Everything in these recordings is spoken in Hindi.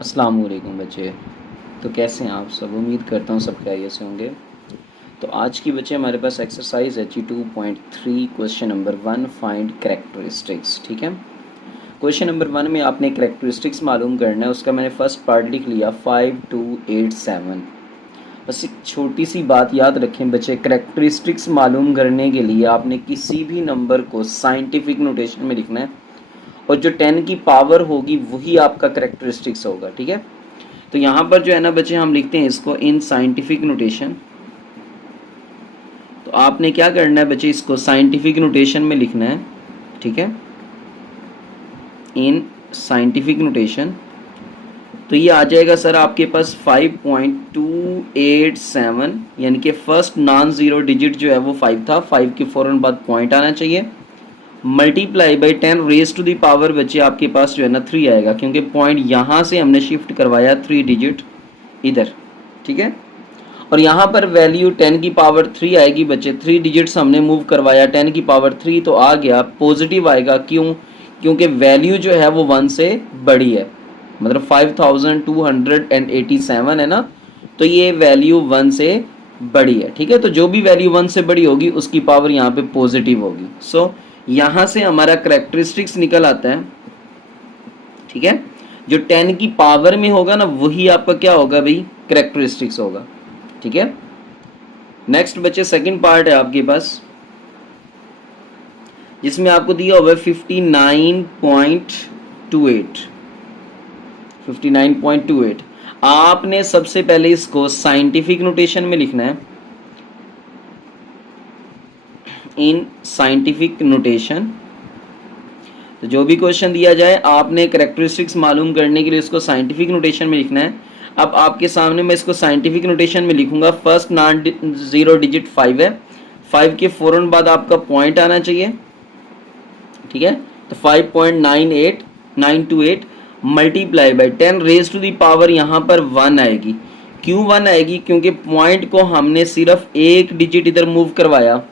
अस्सलाम वालेकुम बच्चे। तो कैसे हैं आप सब? उम्मीद करता हूँ सब खैरियत से होंगे। तो आज की बच्चे हमारे पास एक्सरसाइज है जी 2.3 क्वेश्चन नंबर 1 फाइंड कैरेक्टरिस्टिक्स। ठीक है, क्वेश्चन नंबर 1 में आपने कैरेक्टरिस्टिक्स मालूम करना है। उसका मैंने फर्स्ट पार्ट लिख लिया 5, 2, 8, 7। बस एक छोटी सी बात याद रखें बच्चे, कैरेक्टरिस्टिक्स मालूम करने के लिए आपने किसी भी नंबर को साइंटिफिक नोटेशन में लिखना है और जो 10 की पावर होगी वही आपका कैरेक्टरिस्टिक्स होगा। ठीक है, तो यहाँ पर जो है ना बच्चे, हम लिखते हैं इसको इन साइंटिफिक नोटेशन। तो आपने क्या करना है बच्चे, इसको साइंटिफिक नोटेशन में लिखना है। ठीक है, इन साइंटिफिक नोटेशन। तो ये आ जाएगा सर आपके पास 5.287, यानी कि फर्स्ट नॉन ज़ीरो डिजिट जो है वो 5 था। 5 के फ़ौरन बाद पॉइंट आना चाहिए, multiply by 10 raise to the power बच्चे आपके पास जो है ना 3 आएगा, क्योंकि पॉइंट यहाँ से हमने शिफ्ट करवाया 3 डिजिट इधर। ठीक है, और यहाँ पर वैल्यू 10 की पावर 3 आएगी बच्चे। 3 डिजिट्स हमने मूव करवाया, 10 की पावर 3 तो आ गया, पॉजिटिव आएगा। क्यों? क्योंकि वैल्यू जो है वो 1 से बड़ी है, मतलब 5287 है ना, तो ये वैल्यू 1 से बड़ी है। ठीक है, तो जो भी वैल्यू 1 से बड़ी होगी उसकी पावर यहाँ पे पॉजिटिव होगी। सो यहाँ से हमारा करेक्टरिस्टिक्स निकल आता है। ठीक है, जो 10 की पावर में होगा ना वही आपका क्या होगा भाई, करेक्टरिस्टिक्स होगा। ठीक है, नेक्स्ट बच्चे सेकंड पार्ट है आपके पास, जिसमें आपको दिया हुआ है 59.28। 59.28 आपने सबसे पहले इसको साइंटिफिक नोटेशन में लिखना है, इन साइंटिफिक नोटेशन। तो जो भी क्वेश्चन दिया जाए आपने करेक्टरिस्टिक्स मालूम करने के लिए इसको साइंटिफिक नोटेशन में लिखना है। अब आपके सामने मैं इसको साइंटिफिक नोटेशन में लिखूंगा। फर्स्ट नॉन ज़ीरो डिजिट 5 है, 5 के फ़ौरन बाद आपका पॉइंट आना चाहिए। ठीक है, तो 5.98928 multiply by 10 raise to the power यहाँ पर 1 आएगी। क्यों 1 आएगी? क्योंकि पॉइंट को हमने सिर्फ एक डिजिट इधर मूव करवाया।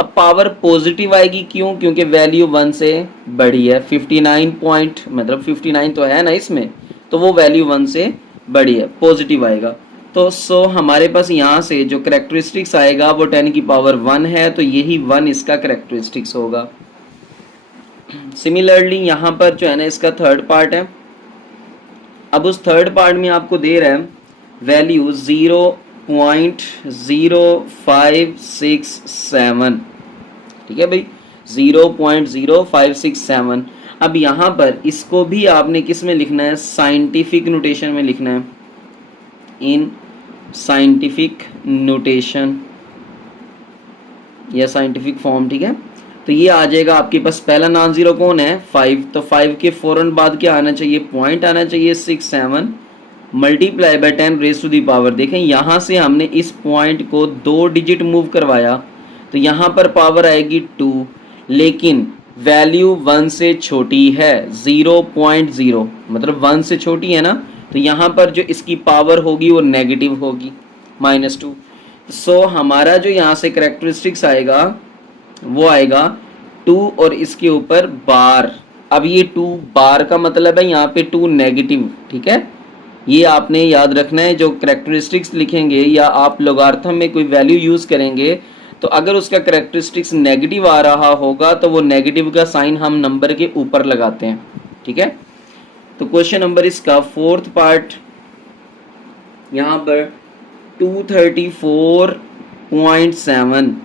अब पावर पॉजिटिव आएगी, क्यों? क्योंकि वैल्यू 1 से बड़ी है। 59 पॉइंट मतलब 59 तो है ना इसमें, तो वो वैल्यू 1 से बड़ी है, पॉजिटिव आएगा। तो सो हमारे पास यहाँ से जो करेक्टरिस्टिक्स आएगा वो 10 की पावर 1 है, तो यही 1 इसका करेक्टरिस्टिक्स होगा। सिमिलरली यहाँ पर जो है ना इसका थर्ड पार्ट है। अब उस थर्ड पार्ट में आपको दे रहा है वैल्यू 0.0567। ठीक है भाई, 0.0567। अब यहाँ पर इसको भी आपने किस में लिखना है, साइंटिफिक नोटेशन में लिखना है, इन साइंटिफिक नोटेशन या साइंटिफिक फॉर्म। ठीक है, तो ये आ जाएगा आपके पास। पहला नॉन जीरो कौन है, 5, तो 5 के फ़ौरन बाद क्या आना चाहिए, पॉइंट आना चाहिए 67 multiply by 10 raise to the power. देखें यहाँ से हमने इस पॉइंट को 2 डिजिट मूव करवाया, तो यहाँ पर पावर आएगी 2, लेकिन वैल्यू 1 से छोटी है, 0.0 मतलब 1 से छोटी है ना, तो यहाँ पर जो इसकी पावर होगी वो नेगेटिव होगी, -2। सो हमारा जो यहाँ से करेक्टरिस्टिक्स आएगा वो आएगा 2 और इसके ऊपर बार। अब ये 2 बार का मतलब है यहाँ पे 2 नेगेटिव। ठीक है, ये आपने याद रखना है। जो करेक्टरिस्टिक्स लिखेंगे या आप लोगार्थम में कोई वैल्यू यूज़ करेंगे, तो अगर उसका करेक्टरिस्टिक्स नेगेटिव आ रहा होगा तो वो नेगेटिव का साइन हम नंबर के ऊपर लगाते हैं। ठीक है, तो क्वेश्चन नंबर इसका फोर्थ पार्ट यहाँ पर 234.7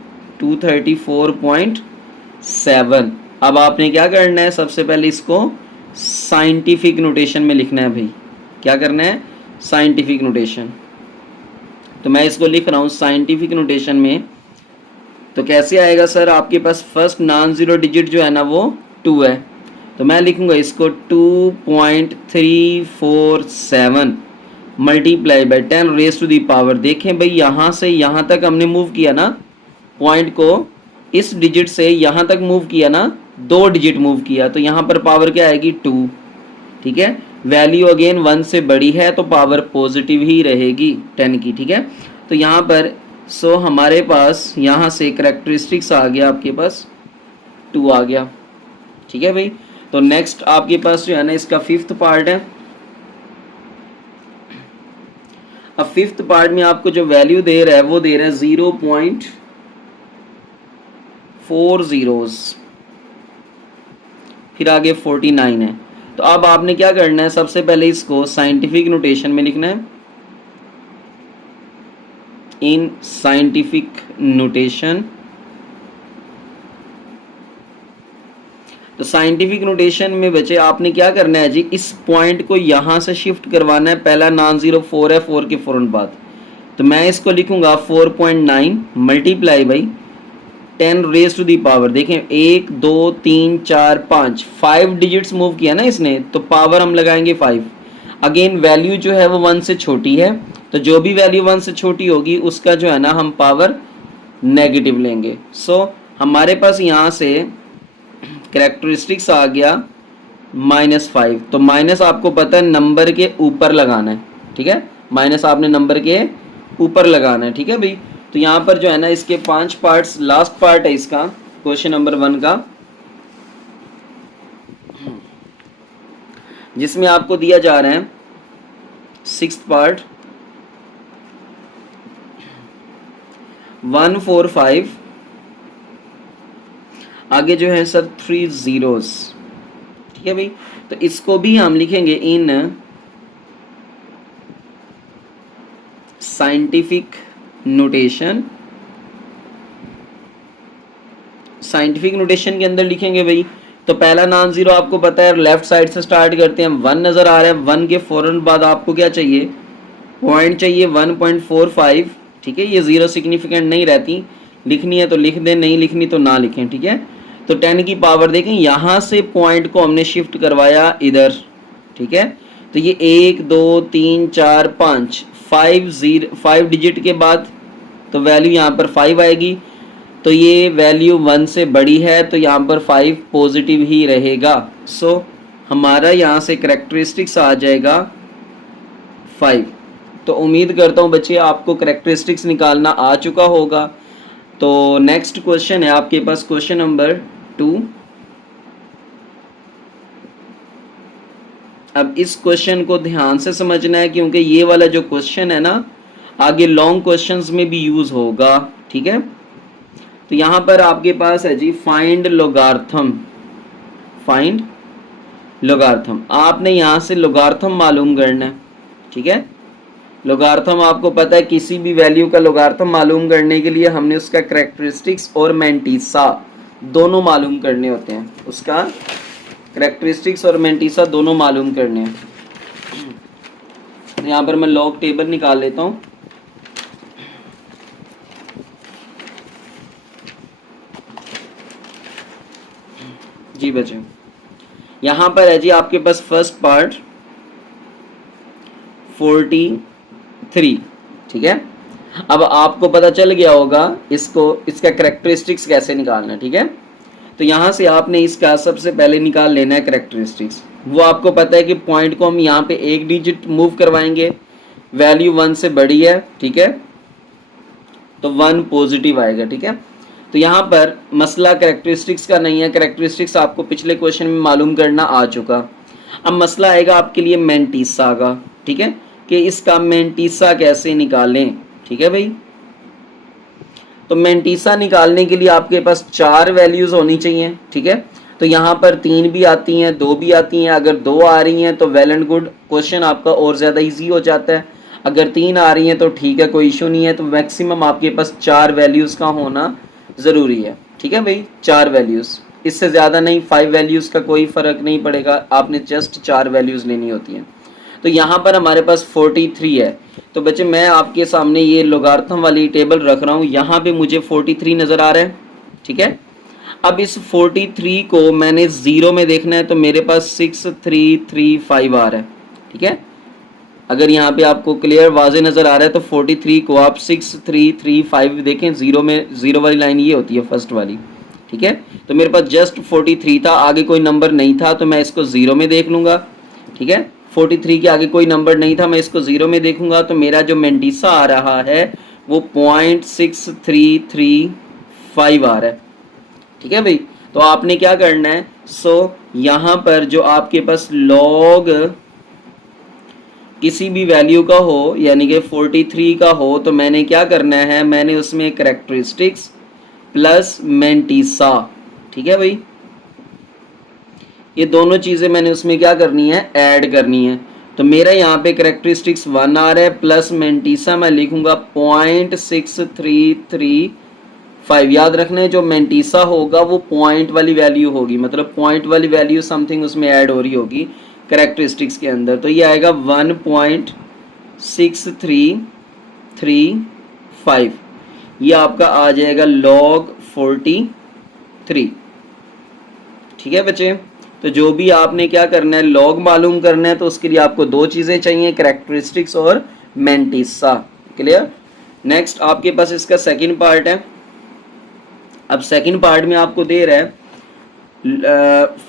234.7। अब आपने क्या करना है, सबसे पहले इसको साइंटिफिक नोटेशन में लिखना है भाई। क्या करना है, साइंटिफिक नोटेशन। तो मैं इसको लिख रहा हूँ साइंटिफिक नोटेशन में। तो कैसे आएगा सर, आपके पास फर्स्ट नॉन ज़ीरो डिजिट जो है ना वो 2 है, तो मैं लिखूँगा इसको 2.347 multiply by 10 raise to the power. देखें भाई यहाँ से यहाँ तक हमने मूव किया ना, पॉइंट को इस डिजिट से यहाँ तक मूव किया ना, 2 डिजिट मूव किया, तो यहाँ पर पावर क्या आएगी 2। ठीक है, वैल्यू अगेन 1 से बड़ी है तो पावर पॉजिटिव ही रहेगी 10 की। ठीक है, तो यहाँ पर सो हमारे पास यहाँ से करेक्टरिस्टिक्स आ गया, आपके पास 2 आ गया। ठीक है भाई, तो नेक्स्ट आपके पास जो है ना इसका फिफ्थ पार्ट है। फिफ्थ पार्ट में आपको जो वैल्यू दे रहा है वो दे रहा है 0.40, फिर आगे 49 है। तो अब आपने क्या करना है, सबसे पहले इसको साइंटिफिक नोटेशन में लिखना है, इन साइंटिफिक नोटेशन। तो साइंटिफिक नोटेशन में बच्चे आपने क्या करना है जी, इस पॉइंट को यहां से शिफ्ट करवाना है। पहला नॉन जीरो 4 है, 4 के फौरन बाद, तो मैं इसको लिखूंगा 4.9 multiply by 10 raise to the power. देखें 1 2 3 4 5, 5 डिजिट्स मूव किया ना इसने, तो पावर हम लगाएंगे 5। अगेन वैल्यू जो है वो 1 से छोटी है, तो जो भी वैल्यू 1 से छोटी होगी उसका जो है ना हम पावर नेगेटिव लेंगे। सो हमारे पास यहाँ से कैरेक्टरिस्टिक्स आ गया -5। तो माइनस आपको पता है नंबर के ऊपर लगाना है, ठीक है, माइनस आपने नंबर के ऊपर लगाना है, ठीक है भाई। तो यहाँ पर जो है ना इसके 5 पार्ट्स, लास्ट पार्ट है इसका क्वेश्चन नंबर 1 का, जिसमें आपको दिया जा रहा है 6th पार्ट 1 4 5, आगे जो है सर 3 zeros, ठीक है भाई। तो इसको भी हम लिखेंगे in scientific notation. Scientific notation के अंदर लिखेंगे भाई, तो पहला नॉन जीरो आपको पता है लेफ्ट साइड से स्टार्ट करते हैं, 1 नजर आ रहा है, 1 के फौरन बाद आपको क्या चाहिए, पॉइंट चाहिए 1.45, ठीक है। ये जीरो सिग्निफिकेंट नहीं रहती, लिखनी है तो लिख दें, नहीं लिखनी तो ना लिखें, ठीक है। तो 10 की पावर देखें, यहाँ से पॉइंट को हमने शिफ्ट करवाया इधर, ठीक है। तो ये 1 2 3 4 5, 5 डिजिट के बाद तो वैल्यू यहाँ पर 5 आएगी। तो ये वैल्यू 1 से बड़ी है, तो यहाँ पर 5 पॉजिटिव ही रहेगा। सो हमारा यहाँ से करेक्टरिस्टिक्स आ जाएगा 5। तो उम्मीद करता हूँ बच्चे आपको करेक्टरिस्टिक्स निकालना आ चुका होगा। तो नेक्स्ट क्वेश्चन है आपके पास क्वेश्चन नंबर 2। अब इस क्वेश्चन को ध्यान से समझना है, क्योंकि ये वाला जो क्वेश्चन है ना आगे लॉन्ग क्वेश्चंस में भी यूज होगा, ठीक है। तो यहाँ पर आपके पास है जी फाइंड लोगार्थम। फाइंड लोगार्थम, आपने यहाँ से लोगार्थम मालूम करना है, ठीक है। लोगार्थम आपको पता है किसी भी वैल्यू का लोगार्थम मालूम करने के लिए हमने उसका करेक्टरिस्टिक्स और मैंटीसा दोनों मालूम करने होते हैं। उसका करेक्टरिस्टिक्स और मैंटीसा दोनों मालूम करने हैं। यहाँ पर मैं लॉग टेबल निकाल लेता हूँ। जी बच्चे, यहाँ पर है जी आपके पास फर्स्ट पार्ट 43, ठीक है। अब आपको पता चल गया होगा इसका करेक्टरिस्टिक्स कैसे निकालना है, ठीक है। तो यहाँ से आपने इसका सबसे पहले निकाल लेना है करेक्टरिस्टिक्स। वो आपको पता है कि पॉइंट को हम यहाँ पे 1 डिजिट मूव करवाएंगे, वैल्यू 1 से बड़ी है, ठीक है, तो 1 पॉजिटिव आएगा, ठीक है। तो यहाँ पर मसला करेक्टरिस्टिक्स का नहीं है, करेक्टरिस्टिक्स आपको पिछले क्वेश्चन में मालूम करना आ चुका। अब मसला आएगा आपके लिए मैंटीसा का, ठीक है, कि इसका मैंटीसा कैसे निकालें, ठीक है भाई। तो मैंटीसा निकालने के लिए आपके पास 4 वैल्यूज होनी चाहिए, ठीक है। तो यहाँ पर 3 भी आती हैं, 2 भी आती हैं। अगर 2 आ रही हैं तो वेल एंड गुड, क्वेश्चन आपका और ज़्यादा इजी हो जाता है। अगर 3 आ रही हैं तो ठीक है, कोई इशू नहीं है। तो मैक्सिमम आपके पास 4 वैल्यूज़ का होना ज़रूरी है, ठीक है भाई, 4 वैल्यूज़, इससे ज़्यादा नहीं। 5 वैल्यूज़ का कोई फ़र्क नहीं पड़ेगा, आपने जस्ट 4 वैल्यूज़ लेनी होती हैं। तो यहाँ पर हमारे पास 43 है। तो बच्चे मैं आपके सामने ये लोगार्थम वाली टेबल रख रहा हूँ, यहाँ पे मुझे 43 नज़र आ रहा है, ठीक है। अब इस 43 को मैंने ज़ीरो में देखना है, तो मेरे पास 6335 आ रहा है, ठीक है। अगर यहाँ पे आपको क्लियर वाजे नज़र आ रहा है तो 43 को आप 6335 देखें, ज़ीरो में, ज़ीरो वाली लाइन ये होती है फर्स्ट वाली, ठीक है। तो मेरे पास जस्ट 43 था, आगे कोई नंबर नहीं था, तो मैं इसको ज़ीरो में देख लूँगा, ठीक है। 43 के आगे कोई नंबर नहीं था, मैं इसको ज़ीरो में देखूंगा। तो मेरा जो मैंटीसा आ रहा है वो 0.6335 आ रहा है, ठीक है भाई। तो आपने क्या करना है, सो यहाँ पर जो आपके पास लॉग किसी भी वैल्यू का हो, यानी कि 43 का हो, तो मैंने क्या करना है, मैंने उसमें करेक्टरिस्टिक्स प्लस मेंटीसा, ठीक है भाई, ये दोनों चीज़ें मैंने उसमें क्या करनी है, ऐड करनी है। तो मेरा यहाँ पे करेक्टरिस्टिक्स 1 आ रहा है प्लस मेंटीसा मैं लिखूंगा 0.6335। याद रखना है जो मेंटीसा होगा वो पॉइंट वाली वैल्यू होगी, मतलब पॉइंट वाली वैल्यू समथिंग उसमें ऐड हो रही होगी करेक्टरिस्टिक्स के अंदर। तो ये आएगा 1.6335, ये आपका आ जाएगा log 43, ठीक है बच्चे। तो जो भी आपने क्या करना है, लॉग मालूम करना है, तो उसके लिए आपको दो चीज़ें चाहिए, करेक्टरिस्टिक्स और मेंटीसा। क्लियर। नेक्स्ट आपके पास इसका सेकंड पार्ट है। अब सेकंड पार्ट में आपको दे रहा है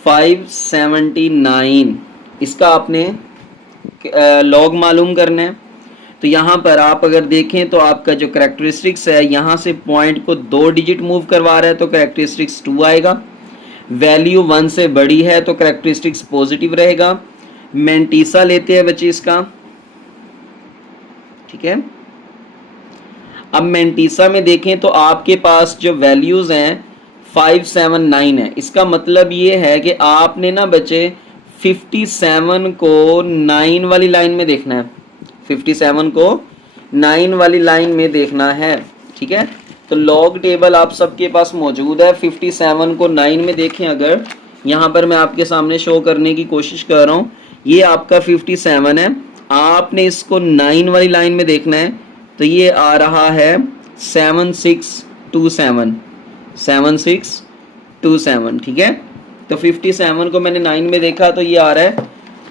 579, इसका आपने लॉग मालूम करना है। तो यहाँ पर आप अगर देखें तो आपका जो करेक्टरिस्टिक्स है, यहाँ से पॉइंट को 2 डिजिट मूव करवा रहा है तो करेक्टरिस्टिक्स 2 आएगा। वैल्यू 1 से बड़ी है तो करेक्टरिस्टिक्स पॉजिटिव रहेगा। मेंटीसा लेते हैं बच्चे इसका, ठीक है। अब मेंटीसा में देखें तो आपके पास जो वैल्यूज हैं 579 है, इसका मतलब ये है कि आपने ना बच्चे 57 को 9 वाली लाइन में देखना है, 57 को 9 वाली लाइन में देखना है, ठीक है। तो लॉग टेबल आप सबके पास मौजूद है। 57 को 9 में देखें, अगर यहाँ पर मैं आपके सामने शो करने की कोशिश कर रहा हूँ, ये आपका 57 है, आपने इसको 9 वाली लाइन में देखना है, तो ये आ रहा है 7627, 7627, ठीक है। तो 57 को मैंने 9 में देखा तो ये आ रहा है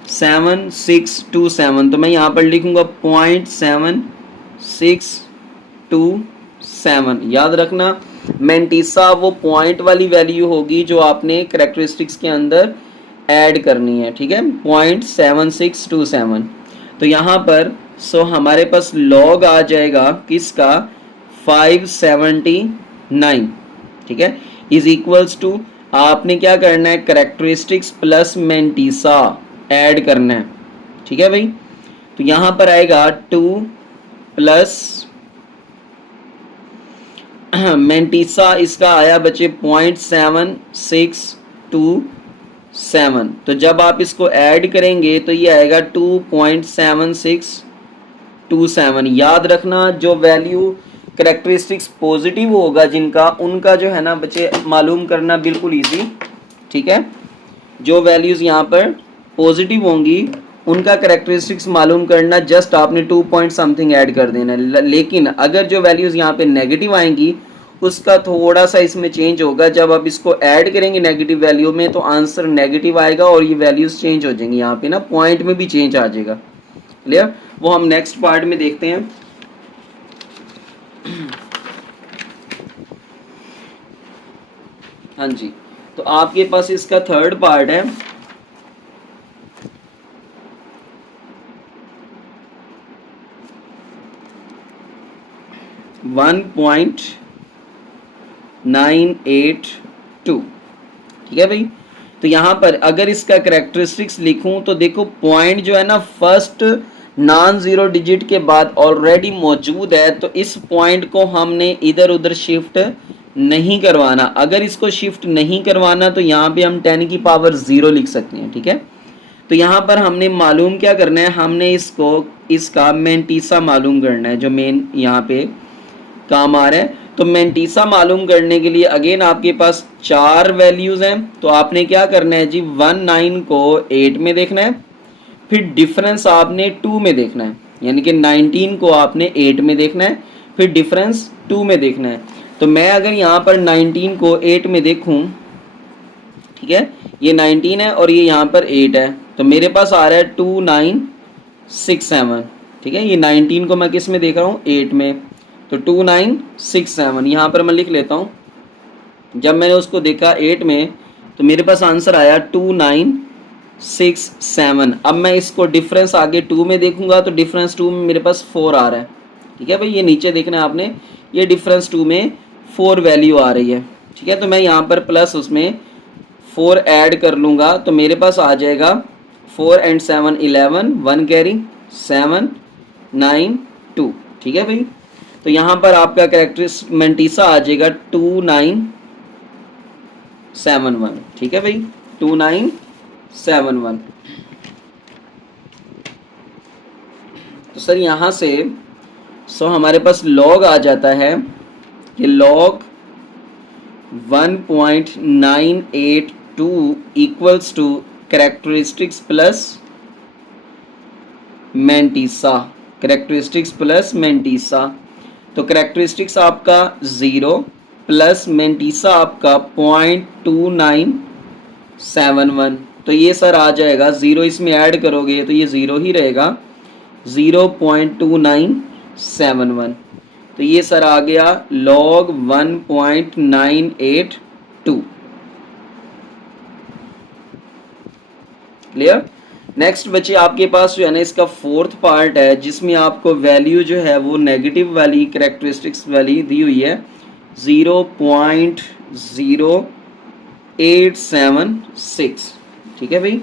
7627, तो मैं यहाँ पर लिखूंगा 0.7627। याद रखना मेंटीसा वो पॉइंट वाली वैल्यू होगी जो आपने करेक्टरिस्टिक्स के अंदर ऐड करनी है, ठीक है, 0.7627। तो यहाँ पर हमारे पास लॉग आ जाएगा किसका, 579, ठीक है, इज इक्वल्स टू, आपने क्या करना है, करेक्टरिस्टिक्स प्लस मेंटीसा ऐड करना है, ठीक है भाई। तो यहाँ पर आएगा 2 प्लस मेंटीसा, इसका आया बच्चे 0.7627। तो जब आप इसको ऐड करेंगे तो ये आएगा 2.7627। याद रखना जो वैल्यू करेक्टरिस्टिक्स पॉजिटिव होगा जिनका, उनका जो है ना बच्चे मालूम करना बिल्कुल इजी, ठीक है। जो वैल्यूज यहाँ पर पॉजिटिव होंगी उनका करेक्टरिस्टिक्स मालूम करना, जस्ट आपने 2 पॉइंट समथिंग ऐड कर देना। लेकिन अगर जो वैल्यूज यहाँ पे नेगेटिव आएंगी उसका थोड़ा सा इसमें चेंज होगा, जब आप इसको ऐड करेंगे नेगेटिव वैल्यू में तो आंसर नेगेटिव आएगा और ये वैल्यूज चेंज हो जाएंगी, यहाँ पे ना पॉइंट में भी चेंज आ जाएगा। क्लियर, वो हम नेक्स्ट पार्ट में देखते हैं। हाँ जी, तो आपके पास इसका थर्ड पार्ट है। .982, ठीक है भाई। तो यहाँ पर अगर इसका करेक्टरिस्टिक्स लिखूं तो देखो पॉइंट जो है ना फर्स्ट नॉन जीरो डिजिट के बाद ऑलरेडी मौजूद है, तो इस पॉइंट को हमने इधर उधर शिफ्ट नहीं करवाना। अगर इसको शिफ्ट नहीं करवाना तो यहाँ पे हम 10 की पावर 0 लिख सकते हैं, ठीक है। तो यहाँ पर हमने मालूम क्या करना है, हमने इसको इसका मेंटीसा मालूम करना है, जो मेन यहाँ पे काम आ रहा है। तो मेंटीसा मालूम करने के लिए अगेन आपके पास 4 वैल्यूज हैं, तो आपने क्या करना है जी, 19 को 8 में देखना है, फिर डिफरेंस आपने 2 में देखना है, यानी कि 19 को आपने 8 में देखना है, फिर डिफरेंस 2 में देखना है। तो मैं अगर यहाँ पर 19 को 8 में देखूँ, ठीक है, ये 19 है और ये यहाँ पर 8 है, तो मेरे पास आ रहा है 2967, ठीक है। ये 19 को मैं किस में देख रहा हूँ, 8 में, तो 2967 यहाँ पर मैं लिख लेता हूँ। जब मैंने उसको देखा 8 में तो मेरे पास आंसर आया 2967। अब मैं इसको डिफरेंस आगे 2 में देखूंगा तो डिफरेंस 2 में मेरे पास 4 आ रहा है, ठीक है भाई। ये नीचे देखना है आपने, ये डिफरेंस 2 में 4 वैल्यू आ रही है, ठीक है। तो मैं यहाँ पर प्लस उसमें 4 ऐड कर लूँगा तो मेरे पास आ जाएगा 4 and 7 11, 1 कैरी, 792, ठीक है भाई। तो यहाँ पर आपका कैरेक्टरिस्टिक मेंटिसा आ जाएगा 2971, ठीक है भाई, 2971। तो सर यहाँ से हमारे पास लॉग आ जाता है कि log 1.982 equals to characteristics plus mantissa, characteristics plus mantissa. तो कैरेक्टरिस्टिक्स आपका 0 प्लस मेंटिसा आपका 0.2971। तो ये सर आ जाएगा 0, इसमें ऐड करोगे तो ये 0 ही रहेगा, 0.2971। तो ये सर आ गया log 1.982। क्लियर। नेक्स्ट बच्चे आपके पास जो है ना इसका फोर्थ पार्ट है जिसमें आपको वैल्यू जो है वो नेगेटिव वाली कैरेक्टरिस्टिक्स वाली दी हुई है 0.0876, ठीक है भाई।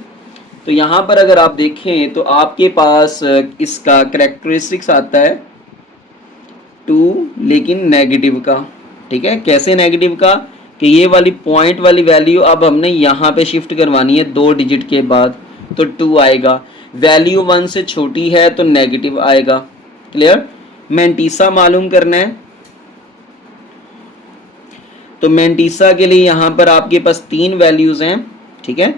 तो यहाँ पर अगर आप देखें तो आपके पास इसका कैरेक्टरिस्टिक्स आता है 2 लेकिन नेगेटिव का, ठीक है। कैसे नेगेटिव का कि ये वाली पॉइंट वाली वैल्यू अब हमने यहाँ पे शिफ्ट करवानी है 2 डिजिट के बाद, तो 2 आएगा। वैल्यू 1 से छोटी है तो नेगेटिव आएगा। क्लियर। मेंटिसा मालूम करना है, तो मेंटिसा के लिए यहाँ पर आपके पास 3 वैल्यूज हैं, ठीक है,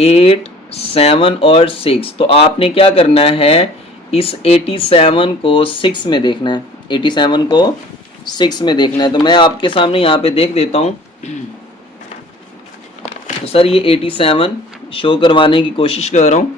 8, 7 और 6। तो आपने क्या करना है, इस 87 को 6 में देखना है, 87 को 6 में देखना है। तो मैं आपके सामने यहाँ पे देख देता हूँ। तो सर ये 87 शो करवाने की कोशिश कर रहा हूँ।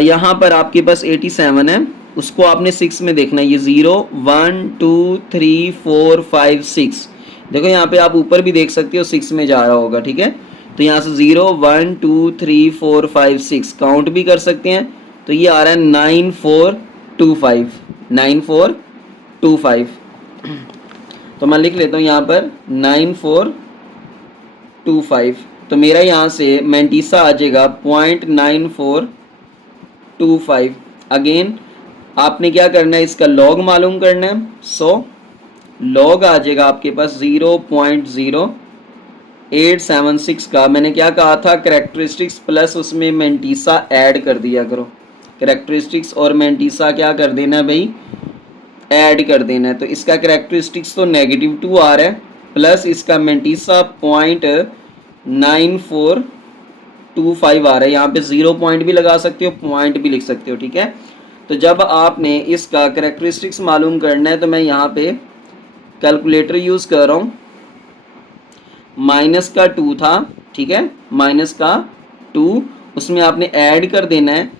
यहाँ पर आपके पास 87 है, उसको आपने 6 में देखना है। ये 0, 1, 2, 3, 4, 5, 6। देखो यहाँ पे आप ऊपर भी देख सकते हो 6 में जा रहा होगा, ठीक है। तो यहाँ से 0, 1, 2, 3, 4, 5, 6 काउंट भी कर सकते हैं। तो ये आ रहा है 9425, 9425। तो मैं लिख लेता हूँ यहाँ पर 9425। तो मेरा यहाँ से मेंटिसा आ जाएगा 0.9425। अगेन आपने क्या करना है, इसका लॉग मालूम करना है। सो लॉग आ जाएगा आपके पास 0.0876 का। मैंने क्या कहा था, कैरेक्टरिस्टिक्स प्लस उसमें मेंटिसा ऐड कर दिया करो। कैरेक्टरिस्टिक्स और मेंटिसा क्या कर देना है भाई, ऐड कर देना है। तो इसका कैरेक्टरिस्टिक्स तो -2 आ रहा है, प्लस इसका मेंटिसा 0.9425 आ रहा है। यहाँ पे 0 पॉइंट भी लगा सकते हो, पॉइंट भी लिख सकते हो, ठीक है। तो जब आपने इसका कैरेक्टरिस्टिक्स मालूम करना है तो मैं यहाँ पे कैलकुलेटर यूज़ कर रहा हूँ। माइनस का 2 था, ठीक है, माइनस का 2, उसमें आपने ऐड कर देना है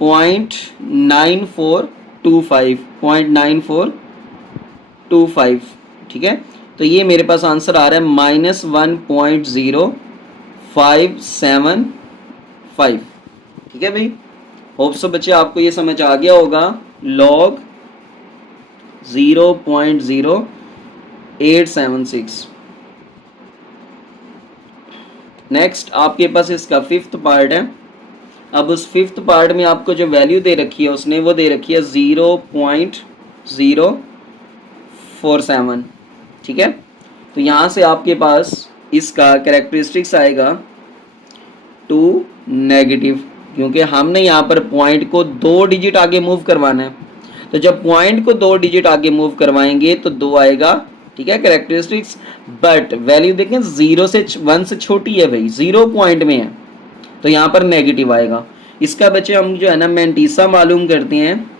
0.9425, 0.9425, ठीक है। तो ये मेरे पास आंसर आ रहा है -1.0575, ठीक है भाई। होप सो बच्चे आपको ये समझ आ गया होगा। लॉग 0.0876। नेक्स्ट आपके पास इसका फिफ्थ पार्ट है। अब उस फिफ्थ पार्ट में आपको जो वैल्यू दे रखी है उसने वो दे रखी है 0.047, ठीक है। तो यहाँ से आपके पास इसका कैरेक्टरिस्टिक्स आएगा 2 नेगेटिव, क्योंकि हमने यहाँ पर पॉइंट को 2 डिजिट आगे मूव करवाना है। तो जब पॉइंट को 2 डिजिट आगे मूव करवाएंगे तो 2 आएगा, ठीक है, कैरेक्टरिस्टिक्स। बट वैल्यू देखें 0 से 1 से छोटी है भाई, 0 पॉइंट में है, तो यहाँ पर नेगेटिव आएगा। इसका बच्चे हम जो है ना मेंटिसा मालूम करते हैं।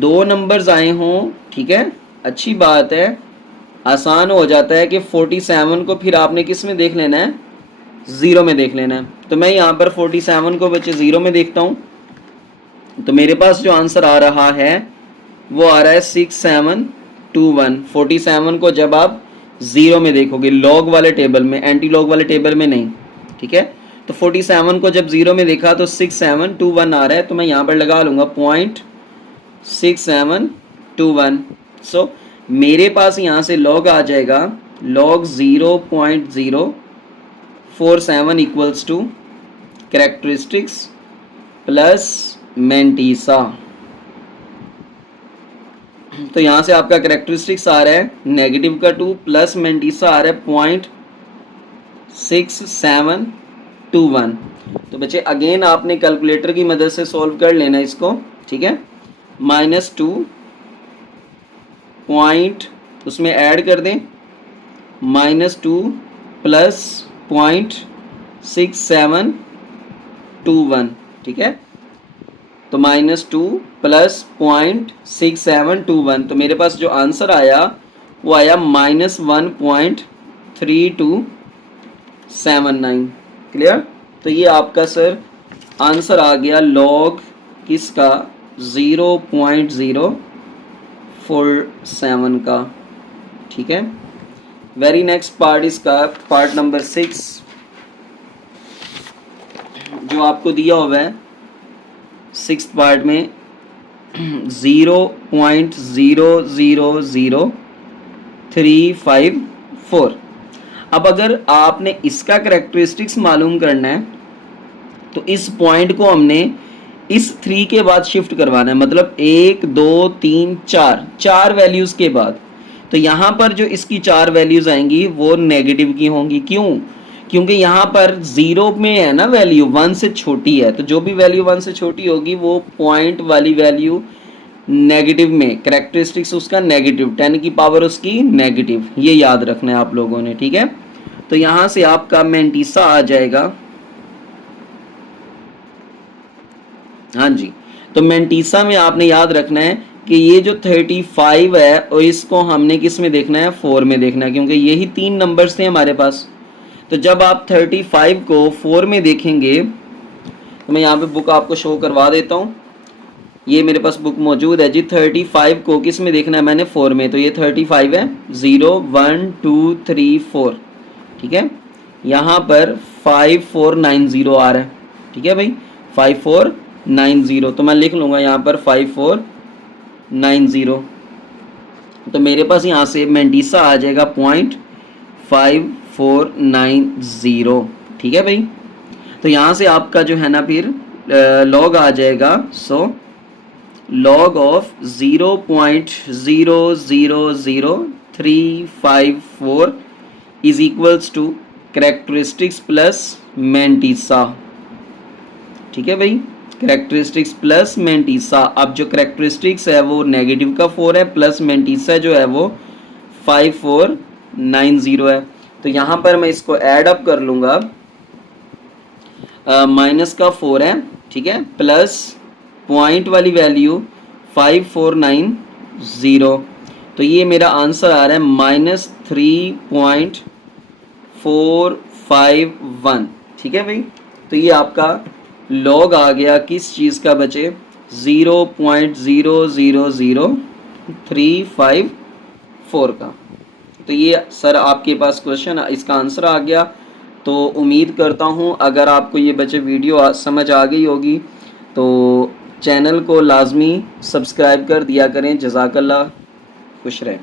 2 नंबर्स आए हों, ठीक है, अच्छी बात है, आसान हो जाता है कि 47 को फिर आपने किस में देख लेना है, 0 में देख लेना है। तो मैं यहाँ पर 47 को बच्चे 0 में देखता हूँ। तो मेरे पास जो आंसर आ रहा है वो आ रहा है 6721। 47 को जब आप 0 में देखोगे, लॉग वाले टेबल में, एंटी लॉग वाले टेबल में नहीं, ठीक है। तो 47 को जब 0 में देखा तो 6721 आ रहा है। तो मैं यहाँ पर लगा लूँगा 0.6721। सो मेरे पास यहाँ से लॉग आ जाएगा, log 0.047 equals to characteristics plus mantissa. तो यहाँ से आपका करेक्टरिस्टिक्स आ रहा है नेगेटिव का 2 प्लस मेंटीसा आ रहा है 0.6721। तो बच्चे अगेन आपने कैलकुलेटर की मदद से सॉल्व कर लेना इसको, ठीक है। -2 पॉइंट उसमें ऐड कर दें, -2 प्लस 0.6721, ठीक है। तो -2 प्लस 0.6721, तो मेरे पास जो आंसर आया वो आया -1.3279। क्लियर। तो ये आपका सर आंसर आ गया लॉग किसका 0.047 का, ठीक है। वेरी नेक्स्ट पार्ट इसका पार्ट नंबर 6 जो आपको दिया हुआ है 6th पार्ट में 0.000354। अब अगर आपने इसका करेक्टरिस्टिक्स मालूम करना है तो इस पॉइंट को हमने इस 3 के बाद शिफ्ट करवाना है, मतलब 1 2 3 4 वैल्यूज के बाद। तो यहाँ पर जो इसकी 4 वैल्यूज आएंगी वो नेगेटिव की होंगी। क्यों? क्योंकि यहाँ पर 0 में है ना वैल्यू 1 से छोटी है, तो जो भी वैल्यू 1 से छोटी होगी वो पॉइंट वाली वैल्यू नेगेटिव में, करेक्टरिस्टिक्स उसका नेगेटिव, 10 की पावर उसकी नेगेटिव, ये याद रखना है आप लोगों ने, ठीक है। तो यहाँ से आपका मेंटीसा आ जाएगा, हाँ जी। तो मेंटीसा में आपने याद रखना है कि ये जो 35 है और इसको हमने किस में देखना है 4 में देखना है, क्योंकि यही 3 नंबर्स थे हमारे पास। तो जब आप 35 को 4 में देखेंगे तो मैं यहाँ पे बुक आपको शो करवा देता हूँ, ये मेरे पास बुक मौजूद है जी। 35 को किस में देखना है मैंने 4 में, तो ये 35 है 0 1 2 3 4, ठीक है। यहाँ पर 5490 आ रहा है, ठीक है भाई 5490, तो मैं लिख लूँगा यहाँ पर 5490। तो मेरे पास यहाँ से मेंटीसा आ जाएगा 0.5490, ठीक है भाई। तो यहाँ से आपका जो है ना फिर लॉग आ जाएगा, so log of 0.000354 is equals to characteristics plus mantissa, ठीक है भाई, करेक्टरिस्टिक्स प्लस मेंटीसा। अब जो करेक्टरिस्टिक्स है वो नेगेटिव का 4 है, प्लस मेंटीसा जो है वो 5490 है। तो यहाँ पर मैं इसको ऐड अप कर लूँगा, माइनस का 4 है, ठीक है, प्लस पॉइंट वाली वैल्यू 5490, तो ये मेरा आंसर आ रहा है -3.451, ठीक है भाई। तो ये आपका लॉग आ गया किस चीज़ का बचे 0.000354 का। तो ये सर आपके पास क्वेश्चन इसका आंसर आ गया। तो उम्मीद करता हूँ अगर आपको ये बच्चे वीडियो समझ आ गई होगी तो चैनल को लाजमी सब्सक्राइब कर दिया करें। जज़ाकल्लाह, खुश रहें।